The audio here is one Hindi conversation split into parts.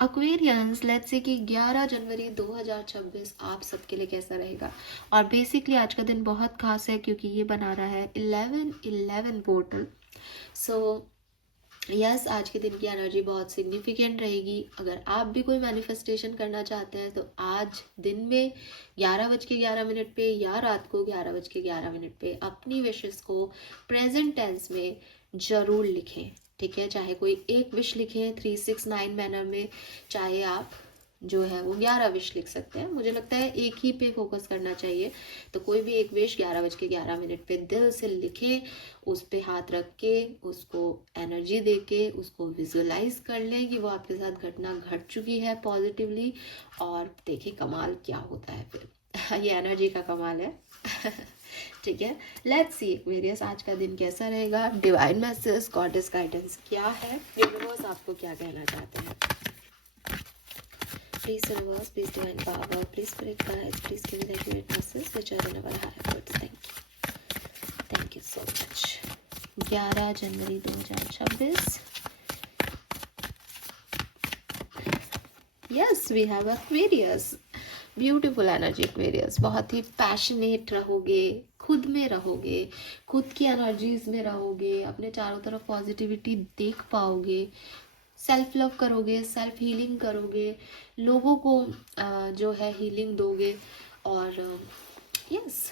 एक्वेरियंस, लेट्स से कि 11 जनवरी 2026 आप सबके लिए कैसा रहेगा। और बेसिकली आज का दिन बहुत खास है क्योंकि ये बना रहा है 11-11 पोर्टल। सो यस, आज के दिन की एनर्जी बहुत सिग्निफिकेंट रहेगी। अगर आप भी कोई मैनिफेस्टेशन करना चाहते हैं तो आज दिन में 11:11 पे या रात को 11:11 पे अपनी विशेस को प्रेजेंट टेंस में ज़रूर लिखें। ठीक है, चाहे कोई एक विश लिखें 369 मैनर में, चाहे आप जो है वो 11 विश लिख सकते हैं। मुझे लगता है एक ही पे फोकस करना चाहिए, तो कोई भी एक विश 11:11 पे दिल से लिखें, उस पे हाथ रख के उसको एनर्जी दे के उसको विजुअलाइज कर लें कि वो आपके साथ घटना घट चुकी है पॉजिटिवली, और देखिए कमाल क्या होता है फिर। ये एनर्जी का कमाल है। ठीक है, लेट्स सी एक्वेरियस आज का दिन कैसा रहेगा। डिवाइन मैसेज, गॉडेस गाइडेंस क्या है, यूनिवर्स आपको क्या कहना चाहते हैं। Please universe, please divine power, please spirit guides, please give me the accurate message which are in our higher words. Thank you so much. 11 जनवरी 2026। Yes, we have Aquarius, beautiful energy Aquarius. बहुत ही पैशनेट रहोगे, खुद में रहोगे, खुद की एनर्जीज में रहोगे, अपने चारों तरफ पॉजिटिविटी देख पाओगे, सेल्फ लव करोगे, सेल्फ हीलिंग करोगे, लोगों को जो है हीलिंग दोगे, और यस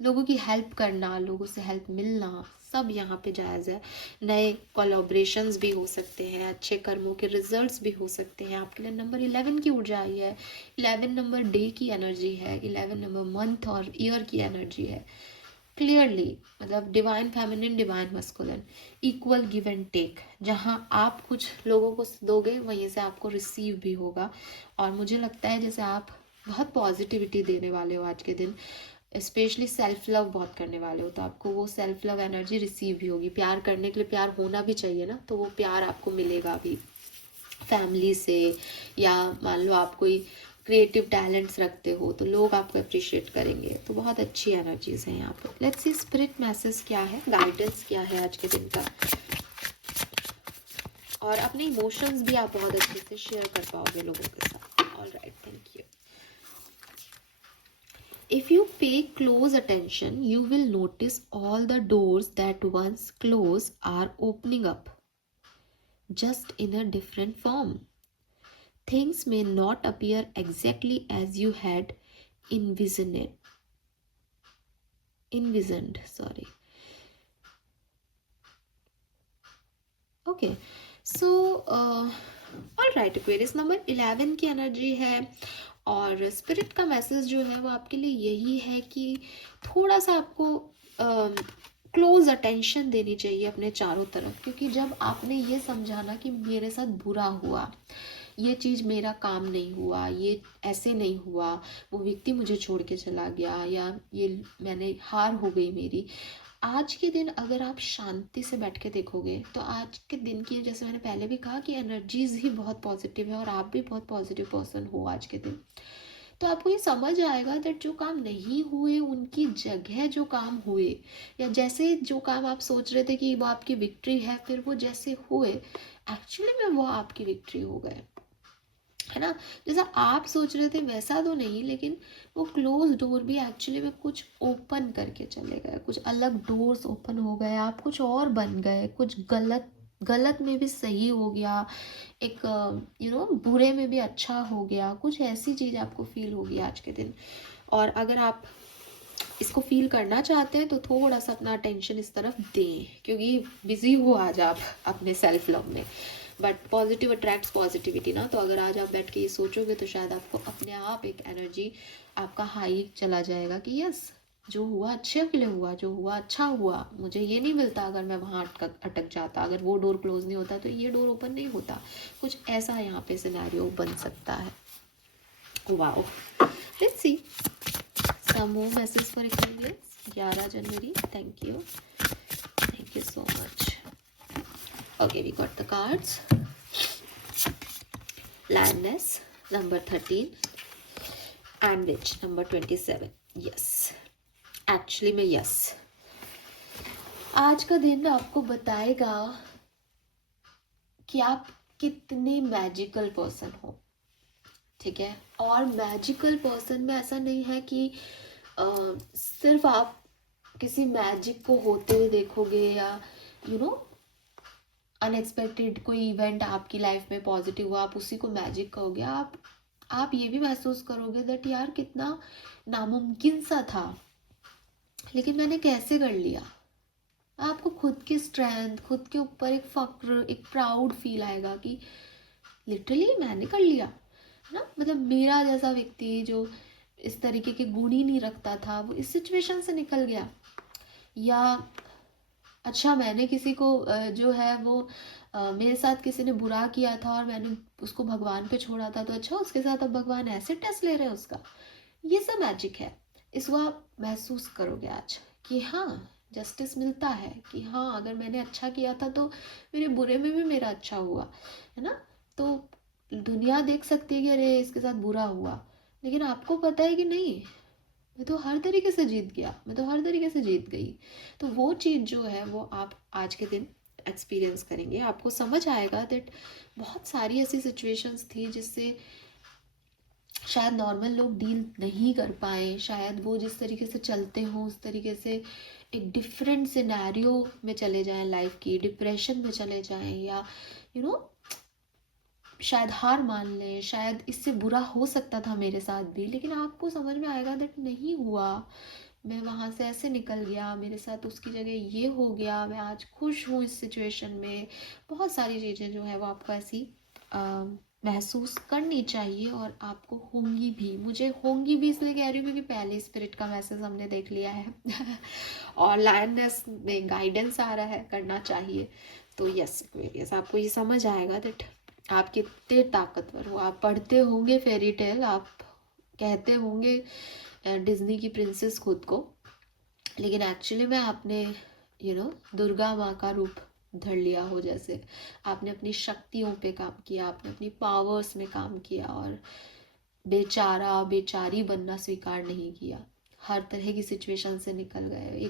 लोगों की हेल्प करना, लोगों से हेल्प मिलना, सब यहाँ पे जायज़ है। नए कोलैबोरेशंस भी हो सकते हैं, अच्छे कर्मों के रिजल्ट्स भी हो सकते हैं। आपके लिए नंबर 11 की ऊर्जा आई है। 11 नंबर डे की एनर्जी है, 11 नंबर मंथ और ईयर की एनर्जी है। क्लियरली मतलब divine feminine, divine masculine, equal give and take. जहाँ आप कुछ लोगों को दोगे वहीं से आपको रिसीव भी होगा। और मुझे लगता है जैसे आप बहुत पॉजिटिविटी देने वाले हो आज के दिन, स्पेशली सेल्फ लव बहुत करने वाले हो, तो आपको वो सेल्फ लव एनर्जी रिसीव भी होगी। प्यार करने के लिए प्यार होना भी चाहिए ना, तो वो प्यार आपको मिलेगा भी फैमिली से, या मान लो आप कोई क्रिएटिव टैलेंट्स रखते हो तो लोग आपको अप्रिशिएट करेंगे। तो बहुत अच्छी एनर्जीज हैं यहाँ पर। लेट्स सी स्पिरिट मैसेज क्या है, गाइडेंस क्या है आज के दिन का। और अपने इमोशंस भी आप बहुत अच्छे से शेयर कर पाओगे लोगों के साथ। Alright, thank you. If you pay close attention, you will notice all the doors that once closed are opening up, just in a different form. Things may not appear exactly as you had envisioned. Sorry. Okay. So, all right, Aquarius number 11 की एनर्जी है, और स्पिरिट का मैसेज जो है वो आपके लिए यही है कि थोड़ा सा आपको क्लोज अटेंशन देनी चाहिए अपने चारों तरफ। क्योंकि जब आपने ये समझा ना कि मेरे साथ बुरा हुआ, ये चीज़ मेरा काम नहीं हुआ, ये ऐसे नहीं हुआ, वो व्यक्ति मुझे छोड़ के चला गया, या ये मैंने हार हो गई मेरी, आज के दिन अगर आप शांति से बैठ के देखोगे तो आज के दिन की, जैसे मैंने पहले भी कहा कि एनर्जीज ही बहुत पॉजिटिव है, और आप भी बहुत पॉजिटिव पर्सन हो आज के दिन। तो आपको ये समझ आएगा दैट जो काम नहीं हुए उनकी जगह जो काम हुए, या जैसे जो काम आप सोच रहे थे कि वो आपकी विक्ट्री है, फिर वो जैसे हुए एक्चुअली में वो आपकी विक्ट्री हो गए, है ना। जैसा आप सोच रहे थे वैसा तो नहीं, लेकिन वो क्लोज डोर भी एक्चुअली में कुछ ओपन करके चले गए, कुछ अलग डोर्स ओपन हो गए, आप कुछ और बन गए, कुछ गलत में भी सही हो गया, एक बुरे में भी अच्छा हो गया, कुछ ऐसी चीज़ आपको फील होगी आज के दिन। और अगर आप इसको फील करना चाहते हैं तो थोड़ा सा अपना अटेंशन इस तरफ दें, क्योंकि बिजी हो आज आप अपने सेल्फ लव में। बट पॉजिटिव अट्रैक्ट्स पॉजिटिविटी ना, तो अगर आज आप बैठ के ये सोचोगे तो शायद आपको अपने आप एक एनर्जी आपका हाई चला जाएगा कि यस, जो हुआ अच्छे के लिए हुआ, जो हुआ अच्छा हुआ। मुझे ये नहीं मिलता अगर मैं वहाँ अटक जाता, अगर वो डोर क्लोज नहीं होता तो ये डोर ओपन नहीं होता। कुछ ऐसा यहाँ पे सिनेरियो बन सकता है। Wow, let's see some more messages for Aquarius 11 January. Thank you so much. Okay, we got the cards. Lioness number 13 and Witch number 27. Yes, actually में yes, आज का दिन आपको बताएगा कि आप कितने मैजिकल पर्सन हो, ठीक है। और मैजिकल पर्सन में ऐसा नहीं है कि सिर्फ आप किसी मैजिक को होते हुए देखोगे या अनएक्सपेक्टेड कोई इवेंट आपकी लाइफ में पॉजिटिव हुआ, आप उसी को मैजिक कहोगे। आप ये भी महसूस करोगे दैट यार कितना नामुमकिन सा था, लेकिन मैंने कैसे कर लिया। आपको खुद की स्ट्रेंथ, खुद के ऊपर एक फक्र, एक प्राउड फील आएगा कि लिटरली मैंने कर लिया ना। मतलब मेरा जैसा व्यक्ति जो इस तरीके के गुण ही नहीं रखता था, वो इस सिचुएशन से निकल गया। या अच्छा, मैंने किसी को जो है वो मेरे साथ किसी ने बुरा किया था और मैंने उसको भगवान पे छोड़ा था, तो अच्छा उसके साथ अब भगवान ऐसे टेस्ट ले रहे हैं उसका। ये सब मैजिक है। इसको आप महसूस करोगे आज कि हाँ, जस्टिस मिलता है कि हाँ, अगर मैंने अच्छा किया था तो मेरे बुरे में भी मेरा अच्छा हुआ है ना। तो दुनिया देख सकती है कि अरे इसके साथ बुरा हुआ, लेकिन आपको पता है कि नहीं, मैं तो हर तरीके से जीत गया, मैं तो हर तरीके से जीत गई। तो वो चीज़ जो है वो आप आज के दिन एक्सपीरियंस करेंगे, आपको समझ आएगा दैट बहुत सारी ऐसी सिचुएशंस थी जिससे शायद नॉर्मल लोग डील नहीं कर पाए, शायद वो जिस तरीके से चलते हों उस तरीके से एक डिफरेंट सिनेरियो में चले जाएं, लाइफ की डिप्रेशन में चले जाएं, या यू नो शायद हार मान लें, शायद इससे बुरा हो सकता था मेरे साथ भी। लेकिन आपको समझ में आएगा दैट नहीं हुआ, मैं वहाँ से ऐसे निकल गया, मेरे साथ उसकी जगह ये हो गया, मैं आज खुश हूँ इस सिचुएशन में। बहुत सारी चीज़ें जो है वो आपको ऐसी महसूस करनी चाहिए, और आपको होंगी भी। मुझे होंगी भी इसलिए कह रही हूँ क्योंकि पहले स्पिरिट का मैसेज हमने देख लिया है और लायननेस में गाइडेंस आ रहा है, करना चाहिए। तो यस एक्वेरियस, आपको ये समझ आएगा दैट आप कितने ताकतवर हो। आप पढ़ते होंगे फेरी टेल, आप कहते होंगे डिज्नी की प्रिंसेस खुद को, लेकिन एक्चुअली में आपने दुर्गा माँ का रूप धर लिया हो। जैसे आपने अपनी शक्तियों पे काम किया, आपने अपनी पावर्स में काम किया, और बेचारा बेचारी बनना स्वीकार नहीं किया, हर तरह की सिचुएशन से निकल गए।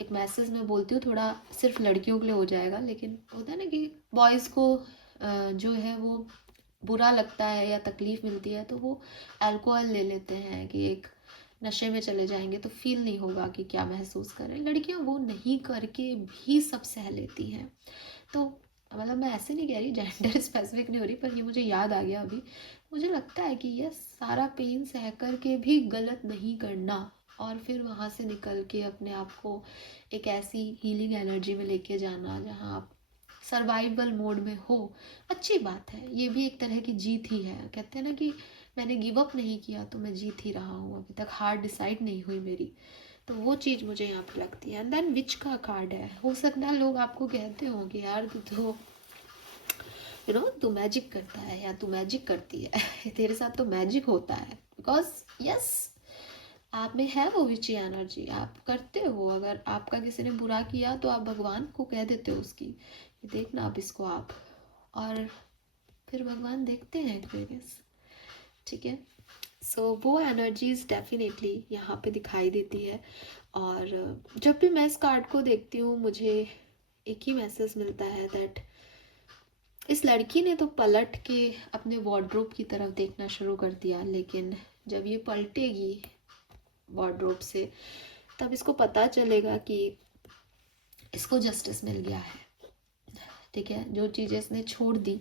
एक मैसेज मैं बोलती हूँ, थोड़ा सिर्फ लड़कियों के लिए हो जाएगा, लेकिन होता है ना कि बॉयज़ को जो है वो बुरा लगता है या तकलीफ़ मिलती है तो वो अल्कोहल ले लेते हैं कि एक नशे में चले जाएंगे तो फील नहीं होगा कि क्या महसूस करें। लड़कियां वो नहीं करके भी सब सह लेती हैं। तो मतलब मैं ऐसे नहीं कह रही, जेंडर स्पेसिफिक नहीं हो रही, पर ये मुझे याद आ गया अभी। मुझे लगता है कि यह सारा पेन सह कर के भी गलत नहीं करना, और फिर वहाँ से निकल के अपने आप को एक ऐसी हीलिंग एनर्जी में लेके जाना जहाँ आप सर्वाइवल मोड में हो, अच्छी बात है। ये भी एक तरह की जीत ही है। कहते हैं ना कि मैंने गिव अप नहीं किया तो मैं जीत ही रहा हूँ, अभी तक हार डिसाइड नहीं हुई मेरी। तो वो चीज़ मुझे यहाँ पे लगती है। एंड देन विच का कार्ड है, हो सकता है लोग आपको कहते हो कि यार तू तो तू मैजिक करता है या तू मैजिक करती है तेरे साथ तो मैजिक होता है, बिकॉज यस, आप में है वो विची एनर्जी, आप करते हो। अगर आपका किसी ने बुरा किया तो आप भगवान को कह देते हो उसकी, देखना आप इसको आप, और फिर भगवान देखते हैं एक्वेरियस, ठीक है। सो वो एनर्जीज डेफिनेटली यहाँ पे दिखाई देती है। और जब भी मैं इस कार्ड को देखती हूँ मुझे एक ही मैसेज मिलता है दैट इस लड़की ने तो पलट के अपने वार्डरोब की तरफ देखना शुरू कर दिया, लेकिन जब ये पलटेगी वार्डरोब से तब इसको पता चलेगा कि इसको जस्टिस मिल गया है, ठीक है। जो चीज़ें इसने छोड़ दी,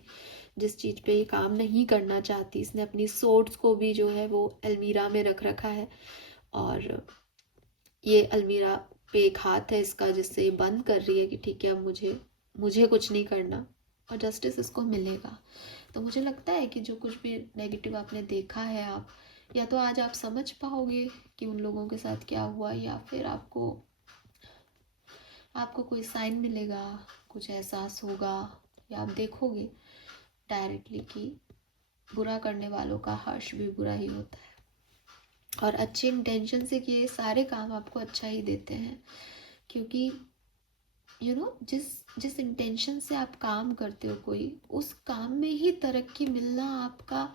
जिस चीज़ पे ये काम नहीं करना चाहती, इसने अपनी सोर्ट्स को भी जो है वो अलमीरा में रख रखा है, और ये अलमीरा पे एक हाथ है इसका जिससे ये बंद कर रही है कि ठीक है अब मुझे कुछ नहीं करना, और जस्टिस इसको मिलेगा। तो मुझे लगता है कि जो कुछ भी नेगेटिव आपने देखा है, आप या तो आज आप समझ पाओगे कि उन लोगों के साथ क्या हुआ, या फिर आपको कोई साइन मिलेगा, कुछ एहसास होगा, या आप देखोगे डायरेक्टली कि बुरा करने वालों का हर्ष भी बुरा ही होता है, और अच्छे इंटेंशन से किए सारे काम आपको अच्छा ही देते हैं। क्योंकि जिस इंटेंशन से आप काम करते हो कोई, उस काम में ही तरक्की मिलना आपका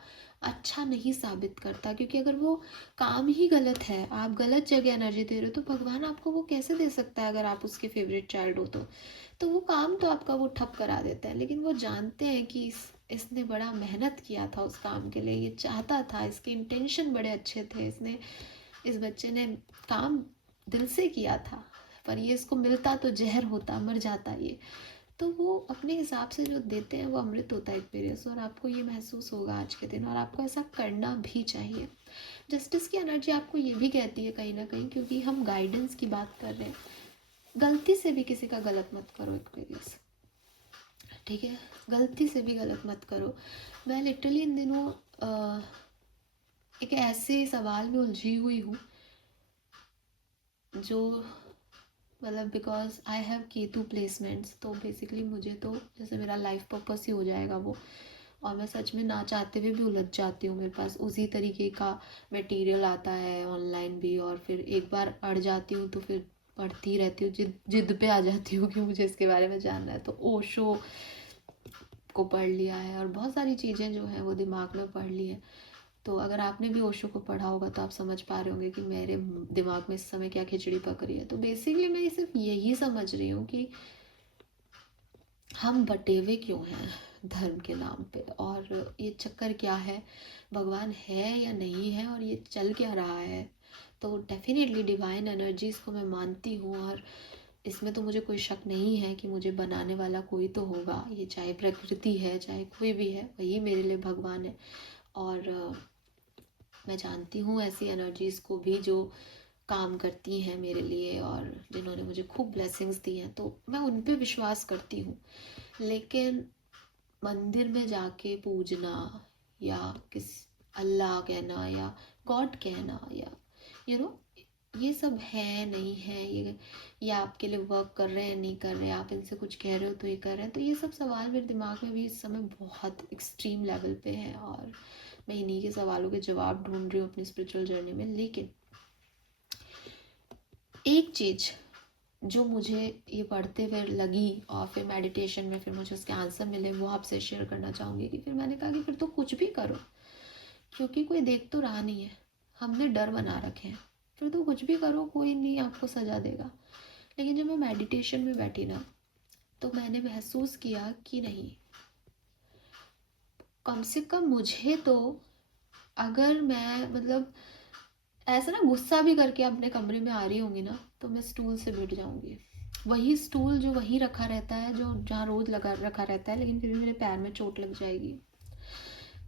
अच्छा नहीं साबित करता। क्योंकि अगर वो काम ही गलत है, आप गलत जगह एनर्जी दे रहे हो, तो भगवान आपको वो कैसे दे सकता है अगर आप उसके फेवरेट चाइल्ड हो तो वो काम तो आपका वो ठप करा देता है। लेकिन वो जानते हैं कि इसने बड़ा मेहनत किया था उस काम के लिए, ये चाहता था, इसके इंटेंशन बड़े अच्छे थे, इसने इस बच्चे ने काम दिल से किया था, पर ये इसको मिलता तो जहर होता, मर जाता ये। तो वो अपने हिसाब से जो देते हैं वो अमृत होता है एक पेरियस, और आपको ये महसूस होगा आज के दिन, और आपको ऐसा करना भी चाहिए। जस्टिस की एनर्जी आपको ये भी कहती है कहीं ना कहीं, क्योंकि हम गाइडेंस की बात कर रहे हैं, गलती से भी किसी का गलत मत करो एक पेरियस, ठीक है, गलती से भी गलत मत करो। मैं लिटरली इन दिनों एक ऐसे सवाल में उलझी हुई हूँ जो मतलब because I have Ketu placements, तो बेसिकली मुझे तो जैसे मेरा लाइफ पर्पस ही हो जाएगा वो, और मैं सच में ना चाहते हुए भी उलझ जाती हूँ। मेरे पास उसी तरीके का मटेरियल आता है ऑनलाइन भी, और फिर एक बार अड़ जाती हूँ तो फिर पढ़ती रहती हूँ, जिद पे आ जाती हूँ कि मुझे इसके बारे में जानना है। तो ओशो को पढ़ लिया है, और बहुत सारी चीज़ें जो हैं वो दिमाग में पढ़ ली हैं। तो अगर आपने भी ओशो को पढ़ा होगा तो आप समझ पा रहे होंगे कि मेरे दिमाग में इस समय क्या खिचड़ी पक रही है। तो बेसिकली मैं सिर्फ यही समझ रही हूँ कि हम बटे हुए क्यों हैं धर्म के नाम पे, और ये चक्कर क्या है, भगवान है या नहीं है, और ये चल क्या रहा है। तो डेफिनेटली डिवाइन एनर्जीज़ को मैं मानती हूँ, और इसमें तो मुझे कोई शक नहीं है कि मुझे बनाने वाला कोई तो होगा, ये चाहे प्रकृति है चाहे कोई भी है, वही मेरे लिए भगवान है। और मैं जानती हूँ ऐसी एनर्जीज़ को भी जो काम करती हैं मेरे लिए, और जिन्होंने मुझे खूब ब्लेसिंग्स दी हैं, तो मैं उन पे विश्वास करती हूँ। लेकिन मंदिर में जाके पूजना, या किस अल्लाह कहना, या गॉड कहना, या यू नो ये सब है नहीं है, ये आपके लिए वर्क कर रहे हैं नहीं कर रहे हैं, आप इनसे कुछ कह रहे हो तो ये कर रहे हैं, तो ये सब सवाल मेरे दिमाग में भी इस समय बहुत एक्सट्रीम लेवल पे हैं, और मैं इन्हीं के सवालों के जवाब ढूंढ रही हूँ अपनी स्पिरिचुअल जर्नी में। लेकिन एक चीज़ जो मुझे ये पढ़ते हुए लगी, और फिर मेडिटेशन में फिर मुझे उसके आंसर मिले, वो आपसे शेयर करना चाहूँगी। कि फिर मैंने कहा कि फिर तो कुछ भी करो, क्योंकि कोई देख तो रहा नहीं है, हमने डर बना रखे हैं, फिर तो कुछ भी करो, कोई नहीं आपको सजा देगा। लेकिन जब मैं मेडिटेशन में बैठी ना, तो मैंने महसूस किया कि नहीं, कम से कम मुझे तो, अगर मैं मतलब ऐसा ना गुस्सा भी करके अपने कमरे में आ रही होंगी ना, तो मैं स्टूल से बैठ जाऊंगी, वही स्टूल जो वहीं रखा रहता है, जो जहाँ रोज लगा रखा रहता है, लेकिन फिर भी मेरे पैर में चोट लग जाएगी।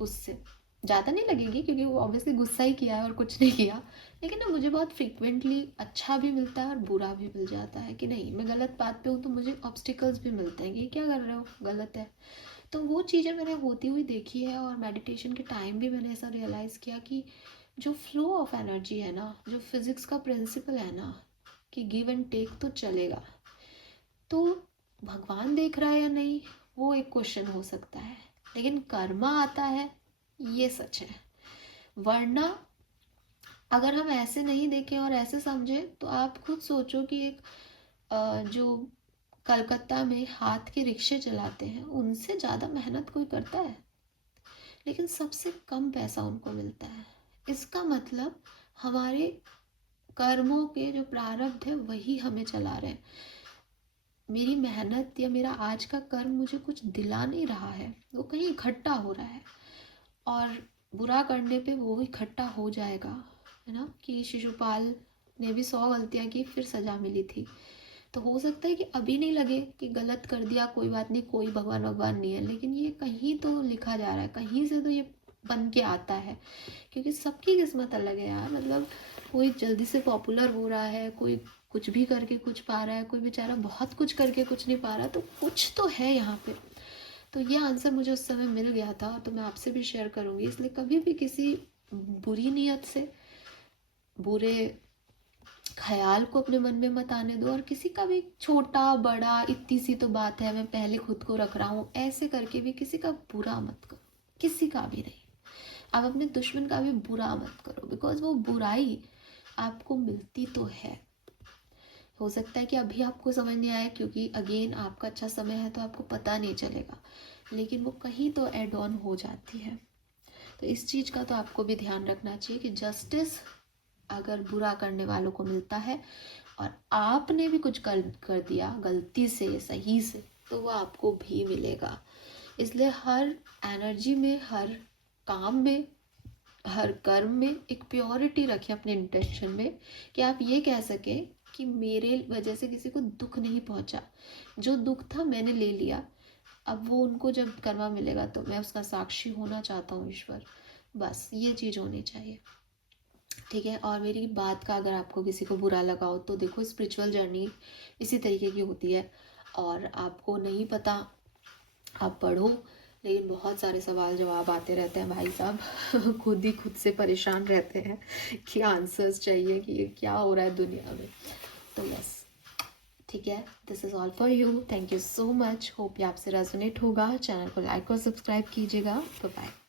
उससे ज़्यादा नहीं लगेगी, क्योंकि वो ऑब्वियसली गुस्सा ही किया है और कुछ नहीं किया, लेकिन ना मुझे बहुत फ्रिक्वेंटली अच्छा भी मिलता है और बुरा भी मिल जाता है कि नहीं, मैं गलत बात पे हूँ तो मुझे ऑब्स्टिकल्स भी मिलते हैं कि क्या कर रहे हो, गलत है। तो वो चीज़ें मैंने होती हुई देखी है, और मेडिटेशन के टाइम भी मैंने ऐसा रियलाइज़ किया कि जो फ्लो ऑफ एनर्जी है ना, जो फिज़िक्स का प्रिंसिपल है ना, कि गिव एंड टेक तो चलेगा। तो भगवान देख रहा है या नहीं, वो एक क्वेश्चन हो सकता है, लेकिन कर्मा आता है, ये सच है। वरना अगर हम ऐसे नहीं देखें और ऐसे समझें, तो आप खुद सोचो कि एक जो कलकत्ता में हाथ के रिक्शे चलाते हैं, उनसे ज़्यादा मेहनत कोई करता है, लेकिन सबसे कम पैसा उनको मिलता है। इसका मतलब हमारे कर्मों के जो प्रारब्ध है वही हमें चला रहे हैं। मेरी मेहनत या मेरा आज का कर्म मुझे कुछ दिला नहीं रहा है, वो कहीं इकट्ठा हो रहा है, और बुरा करने पे वो इकट्ठा हो जाएगा, है ना। कि शिशुपाल ने भी 100 गलतियाँ की, फिर सजा मिली थी। तो हो सकता है कि अभी नहीं लगे कि गलत कर दिया, कोई बात नहीं, कोई भगवान भगवान नहीं है, लेकिन ये कहीं तो लिखा जा रहा है, कहीं से तो ये बन के आता है, क्योंकि सबकी किस्मत अलग है यार। मतलब कोई जल्दी से पॉपुलर हो रहा है, कोई कुछ भी करके कुछ पा रहा है, कोई बेचारा बहुत कुछ करके कुछ नहीं पा रहा, तो कुछ तो है यहाँ पे। तो ये आंसर मुझे उस समय मिल गया था, तो मैं आपसे भी शेयर करूँगी। इसलिए कभी भी किसी बुरी नीयत से, बुरे ख्याल को अपने मन में मत आने दो, और किसी का भी छोटा बड़ा इतनी सी तो बात है, मैं पहले खुद को रख रहा हूँ, ऐसे करके भी किसी का बुरा मत करो, किसी का भी नहीं। आप अपने दुश्मन का भी बुरा मत करो, बिकॉज वो बुराई आपको मिलती तो है। हो सकता है कि अभी आपको समझ नहीं आया, क्योंकि अगेन आपका अच्छा समय है तो आपको पता नहीं चलेगा, लेकिन वो कहीं तो एड ऑन हो जाती है। तो इस चीज़ का तो आपको भी ध्यान रखना चाहिए कि जस्टिस अगर बुरा करने वालों को मिलता है, और आपने भी कुछ कर दिया गलती से सही से, तो वो आपको भी मिलेगा। इसलिए हर एनर्जी में, हर काम में, हर कर्म में एक प्योरिटी रखें अपने इंटेंशन में, कि आप ये कह सकें कि मेरे वजह से किसी को दुख नहीं पहुंचा, जो दुख था मैंने ले लिया, अब वो उनको जब कर्मा मिलेगा तो मैं उसका साक्षी होना चाहता हूँ ईश्वर। बस ये चीज़ होनी चाहिए, ठीक है। और मेरी बात का अगर आपको किसी को बुरा लगा हो तो देखो, स्पिरिचुअल जर्नी इसी तरीके की होती है, और आपको नहीं पता आप पढ़ो, लेकिन बहुत सारे सवाल जवाब आते रहते हैं भाई साहब खुद से परेशान रहते हैं कि आंसर्स चाहिए कि ये क्या हो रहा है दुनिया में। तो यस, ठीक है, this is all for you. Thank you so much. Hope ये आपसे रेजोनेट होगा। चैनल को लाइक और सब्सक्राइब कीजिएगा। Bye bye.